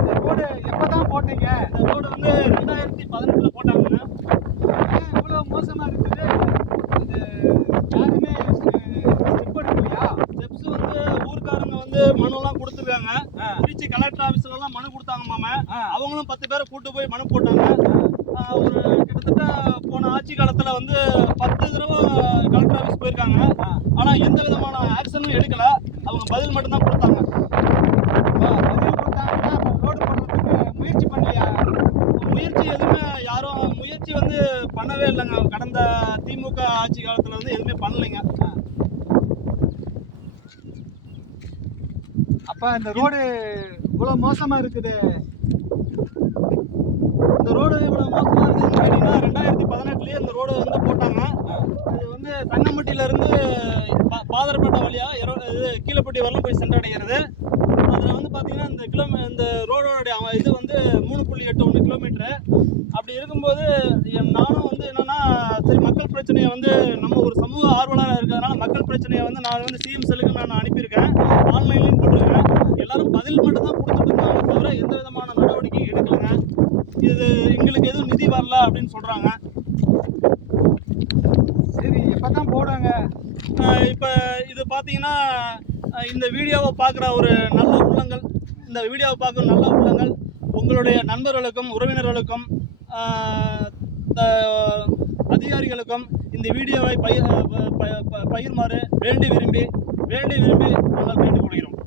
இந்த ரோடு எப்போ தான் போட்டீங்க? இந்த ரோடு வந்து 2018 போட்டாங்க. ஏன் இவ்வளோ மோசமாக இருக்குது? அது யாருமே ஸ்டெப் எடுக்கலையா? ஸ்டெப்ஸ் வந்து ஊர்க்காரங்க வந்து மனுலாம் கொடுத்துருக்காங்க. திருச்சி கலெக்டர் ஆஃபீஸ்லலாம் மனு கொடுத்தாங்க மாமா. அவங்களும் 10 பேரை கூட்டு போய் மனு போட்டாங்க. ஒரு கிட்டத்தட்ட போன ஆட்சி காலத்தில் வந்து 10 தடவை கலெக்டர் ஆஃபீஸ் போயிருக்காங்க. ஆனால் எந்த விதமான ஆக்ஷனும் எடுக்கல. அவங்க பதில் மட்டும்தான் கொடுத்தாங்க. பதில் கொடுத்தாங்கன்னா அப்போ ரோடு போடுறதுக்கு முயற்சி பண்ணலையா? முயற்சி எதுவுமே யாரும் முயற்சி வந்து பண்ணவே இல்லைங்க. கடந்த திமுக ஆட்சி காலத்தில் வந்து எதுவுமே பண்ணலைங்க. அப்போ இந்த ரோடு இவ்வளோ மோசமாக இருக்குது. இந்த ரோடு இவ்வளோ மோசமாக இருக்குதுன்னு கேட்டிங்கன்னா 2018 இந்த ரோடு வந்து போட்டாங்க. அது வந்து தங்கம்பட்டியிலேருந்து பாதரப்பேட்டை வழியாக இது கீழப்பட்டி வரலும் போய் சென்றடைகிறது. அதில் வந்து பார்த்தீங்கன்னா இந்த ரோடோடைய இது வந்து 3.81 கிலோமீட்டரு. அப்படி இருக்கும்போது நானும் வந்து என்னென்னா, சரி மக்கள் பிரச்சனையை வந்து நம்ம ஒரு சமூக ஆர்வலராக இருக்கிறதுனால மக்கள் பிரச்சனையை வந்து நான் வந்து சிஎம் செல்லுக்கு நான் அனுப்பியிருக்கேன். ஆன்லைன்லையும் போட்டிருக்கேன். எல்லாரும் பதில் மட்டும் தான் கொடுத்துட்டு இருக்காங்க தவிர எந்த விதமான நடவடிக்கையும் எடுக்கலைங்க. இது எங்களுக்கு எதுவும் நிதி வரல அப்படின்னு சொல்கிறாங்க. சரி, எப்போ தான் போடுவாங்க? இப்போ இது பார்த்தீங்கன்னா, இந்த வீடியோவை பார்க்குற ஒரு நல்ல உள்ளங்கள், இந்த வீடியோவை பார்க்குற நல்ல உள்ளங்கள் உங்களுடைய நண்பர்களுக்கும் உறவினர்களுக்கும் அதிகாரிகளுக்கும் இந்த வீடியோவை பகிர்மாறு வேண்டி விரும்பி நாங்கள் கேட்டுக்கொள்கிறோம்.